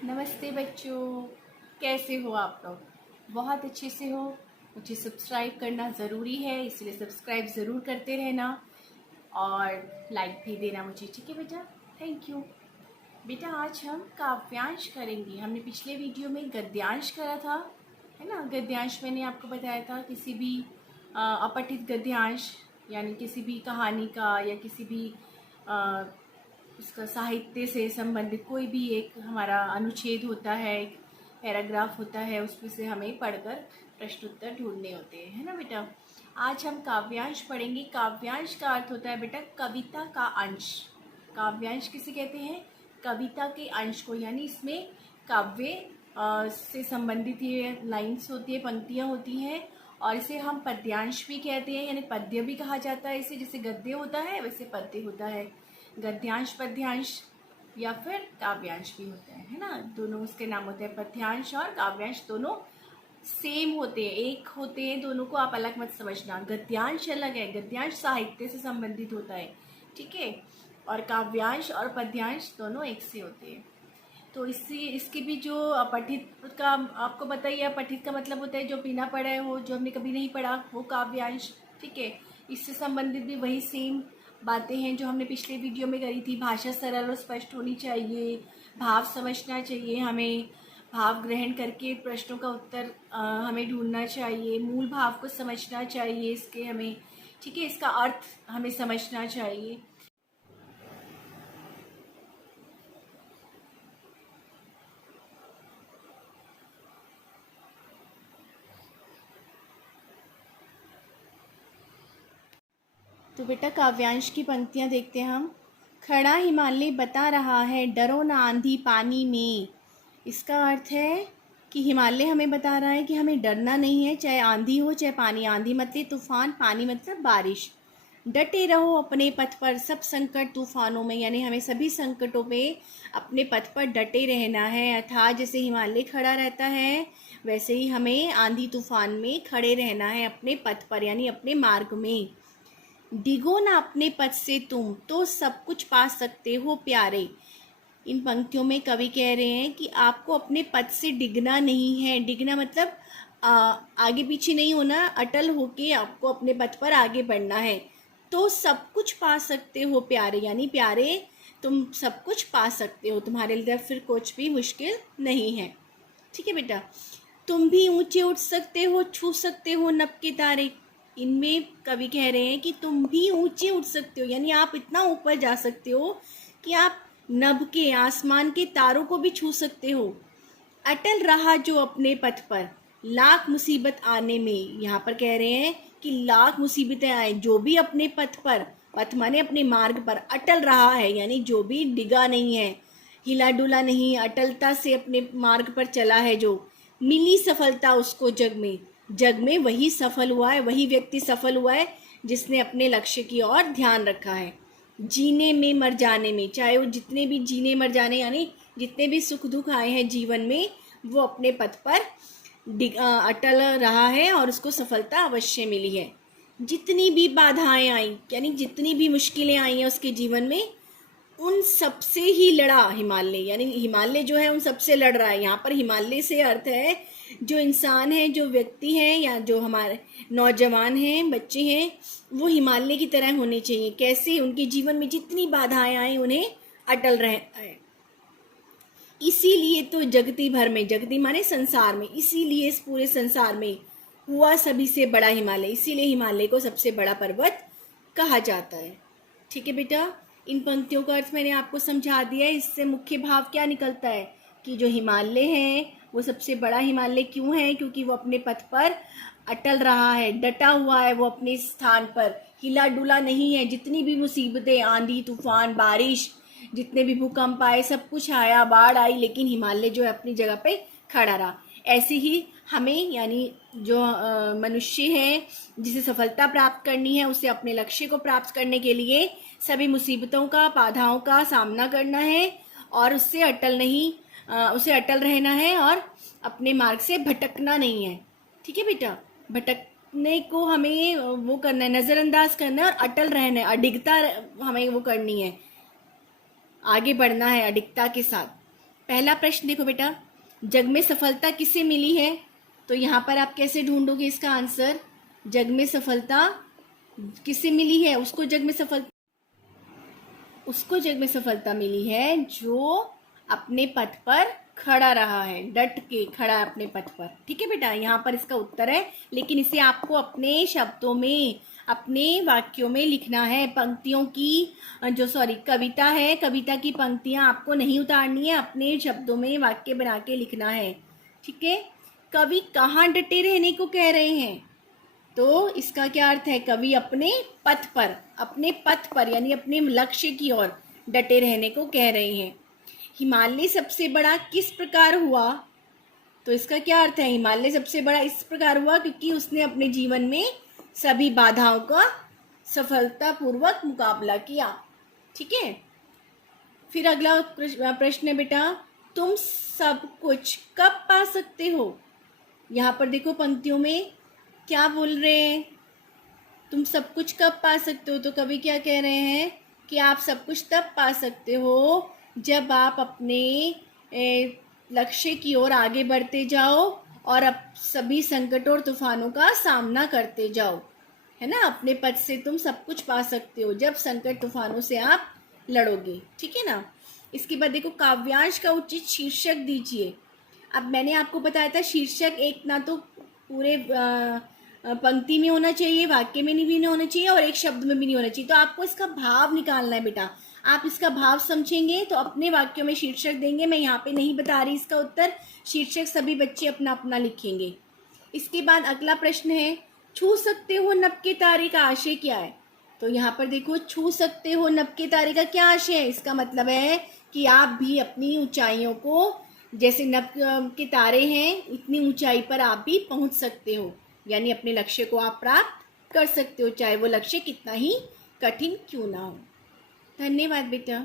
नमस्ते बच्चों, कैसे हो आप लोग? बहुत अच्छे से हो। मुझे सब्सक्राइब करना ज़रूरी है, इसलिए सब्सक्राइब ज़रूर करते रहना और लाइक भी देना मुझे, ठीक है बेटा? Thank you. बेटा आज हम काव्यांश करेंगे। हमने पिछले वीडियो में गद्यांश करा था, है ना? गद्यांश मैंने आपको बताया था किसी भी अपठित गद्यांश, यानी किसी भी कहानी का या किसी भी उसका साहित्य से संबंधित कोई भी एक हमारा अनुच्छेद होता है, एक पैराग्राफ होता है, उसमें से हमें पढ़कर प्रश्न उत्तर ढूंढने होते हैं, है ना बेटा? आज हम काव्यांश पढ़ेंगे। काव्यांश का अर्थ होता है बेटा कविता का अंश। काव्यांश किसे कहते हैं? कविता के अंश को, यानी इसमें काव्य से संबंधित ये लाइन्स होती है, पंक्तियाँ होती हैं, और इसे हम पद्यांश भी कहते हैं, यानी पद्य भी कहा जाता है इसे। जैसे गद्य होता है वैसे पद्य होता है। गद्यांश, पद्यांश या फिर काव्यांश भी होता है ना? दोनों उसके नाम होते हैं। पद्यांश और काव्यांश दोनों सेम होते हैं, एक होते हैं, दोनों को आप अलग मत समझना। गद्यांश अलग है, गद्यांश साहित्य से संबंधित होता है, ठीक है? और काव्यांश और पद्यांश दोनों एक से होते हैं। तो इसकी भी जो पठित का आपको पता ही है, पठित का मतलब होता है जो बिना पढ़े हो, जो हमने कभी नहीं पढ़ा, वो काव्यांश, ठीक है? इससे संबंधित भी वही सेम बातें हैं जो हमने पिछले वीडियो में करी थी। भाषा सरल और स्पष्ट होनी चाहिए, भाव समझना चाहिए हमें, भाव ग्रहण करके प्रश्नों का उत्तर हमें ढूंढना चाहिए, मूल भाव को समझना चाहिए इसके हमें, ठीक है? इसका अर्थ हमें समझना चाहिए। तो बेटा काव्यांश की पंक्तियाँ देखते हैं हम। खड़ा हिमालय बता रहा है डरो ना आंधी पानी में। इसका अर्थ है कि हिमालय हमें बता रहा है कि हमें डरना नहीं है, चाहे आंधी हो चाहे पानी। आंधी मतलब तूफान, पानी मतलब बारिश। डटे रहो अपने पथ पर सब संकट तूफानों में, यानी हमें सभी संकटों में अपने पथ पर डटे रहना है। अर्थात जैसे हिमालय खड़ा रहता है वैसे ही हमें आंधी तूफान में खड़े रहना है अपने पथ पर, यानी अपने मार्ग में। डिगो ना अपने पथ से तुम तो सब कुछ पा सकते हो प्यारे। इन पंक्तियों में कवि कह रहे हैं कि आपको अपने पथ से डिगना नहीं है। डिगना मतलब आगे पीछे नहीं होना, अटल होके आपको अपने पथ पर आगे बढ़ना है। तो सब कुछ पा सकते हो प्यारे, यानी प्यारे तुम सब कुछ पा सकते हो, तुम्हारे लिए फिर कुछ भी मुश्किल नहीं है, ठीक है बेटा? तुम भी ऊंचे उठ सकते हो, छू सकते हो नभ के तारे। इनमें कवि कह रहे हैं कि तुम भी ऊंचे उठ सकते हो, यानी आप इतना ऊपर जा सकते हो कि आप नभ के, आसमान के तारों को भी छू सकते हो। अटल रहा जो अपने पथ पर लाख मुसीबत आने में। यहाँ पर कह रहे हैं कि लाख मुसीबतें आए, जो भी अपने पथ पर, पथ माने अपने मार्ग पर अटल रहा है, यानी जो भी डिगा नहीं है, हिला डुला नहीं, अटलता से अपने मार्ग पर चला है, जो मिली सफलता उसको जग में। जग में वही सफल हुआ है, वही व्यक्ति सफल हुआ है जिसने अपने लक्ष्य की ओर ध्यान रखा है। जीने में मर जाने में, चाहे वो जितने भी जीने मर जाने, यानी जितने भी सुख दुख आए हैं जीवन में, वो अपने पथ पर अटल रहा है और उसको सफलता अवश्य मिली है। जितनी भी बाधाएं आई, यानी जितनी भी मुश्किलें आई हैं उसके जीवन में, उन सबसे ही लड़ा हिमालय, यानी हिमालय जो है उन सबसे लड़ रहा है। यहाँ पर हिमालय से अर्थ है जो इंसान है, जो व्यक्ति हैं, या जो हमारे नौजवान हैं, बच्चे हैं, वो हिमालय की तरह होने चाहिए। कैसे? उनके जीवन में जितनी बाधाएं आए उन्हें अटल रहना है। इसीलिए तो जगती भर में, जगती माने संसार में, इसीलिए इस पूरे संसार में हुआ सभी से बड़ा हिमालय। इसीलिए हिमालय को सबसे बड़ा पर्वत कहा जाता है, ठीक है बेटा? इन पंक्तियों का अर्थ मैंने आपको समझा दिया है। इससे मुख्य भाव क्या निकलता है कि जो हिमालय है वो सबसे बड़ा हिमालय क्यों है? क्योंकि वो अपने पथ पर अटल रहा है, डटा हुआ है, वो अपने स्थान पर हिला डुला नहीं है। जितनी भी मुसीबतें, आंधी तूफान, बारिश, जितने भी भूकंप आए, सब कुछ आया, बाढ़ आई, लेकिन हिमालय जो है अपनी जगह पे खड़ा रहा। ऐसे ही हमें, यानी जो मनुष्य है जिसे सफलता प्राप्त करनी है, उसे अपने लक्ष्य को प्राप्त करने के लिए सभी मुसीबतों का, बाधाओं का सामना करना है और उससे उसे अटल रहना है और अपने मार्ग से भटकना नहीं है, ठीक है बेटा? भटकने को हमें वो करना है, नज़रअंदाज करना है, और अटल रहना है, अडिगता हमें वो करनी है, आगे बढ़ना है अडिगता के साथ। पहला प्रश्न देखो बेटा, जग में सफलता किसे मिली है? तो यहाँ पर आप कैसे ढूंढोगे इसका आंसर? जग में सफलता किसे मिली है? उसको जग में सफलता मिली है जो अपने पथ पर खड़ा रहा है, डट के खड़ा है अपने पथ पर। ठीक है बेटा, यहाँ पर इसका उत्तर है, लेकिन इसे आपको अपने शब्दों में, अपने वाक्यों में लिखना है। पंक्तियों की कविता है, कविता की पंक्तियां आपको नहीं उतारनी है, अपने शब्दों में वाक्य बना के लिखना है। ठीक है, कवि कहाँ डटे रहने को कह रहे हैं? तो इसका क्या अर्थ है? कवि अपने पथ पर यानी अपने लक्ष्य की ओर डटे रहने को कह रहे हैं। हिमालय सबसे बड़ा किस प्रकार हुआ? तो इसका क्या अर्थ है? हिमालय सबसे बड़ा इस प्रकार हुआ क्योंकि उसने अपने जीवन में सभी बाधाओं का सफलतापूर्वक मुकाबला किया। ठीक है, फिर अगला प्रश्न है बेटा, तुम सब कुछ कब पा सकते हो? यहाँ पर देखो पंक्तियों में क्या बोल रहे हैं, तुम सब कुछ कब पा सकते हो? तो कवि क्या कह रहे हैं कि आप सब कुछ तब पा सकते हो जब आप अपने लक्ष्य की ओर आगे बढ़ते जाओ और अब सभी संकटों और तूफानों का सामना करते जाओ, है ना। अपने पद से तुम सब कुछ पा सकते हो जब संकट तूफानों से आप लड़ोगे। ठीक है ना। इसके बाद देखो, काव्यांश का उचित शीर्षक दीजिए। अब मैंने आपको बताया था शीर्षक एक ना तो पूरे पंक्ति में होना चाहिए, वाक्य में भी नहीं होना चाहिए और एक शब्द में भी नहीं होना चाहिए। तो आपको इसका भाव निकालना है बेटा। आप इसका भाव समझेंगे तो अपने वाक्यों में शीर्षक देंगे। मैं यहाँ पे नहीं बता रही इसका उत्तर, शीर्षक सभी बच्चे अपना अपना लिखेंगे। इसके बाद अगला प्रश्न है, छू सकते हो नभ के तारे का आशय क्या है? तो यहाँ पर देखो, छू सकते हो नभ के तारे का क्या आशय है? इसका मतलब है कि आप भी अपनी ऊंचाइयों को, जैसे नभ के तारे हैं, इतनी ऊंचाई पर आप भी पहुंच सकते हो, यानी अपने लक्ष्य को आप प्राप्त कर सकते हो, चाहे वो लक्ष्य कितना ही कठिन क्यों ना हो। धन्यवाद बेटा।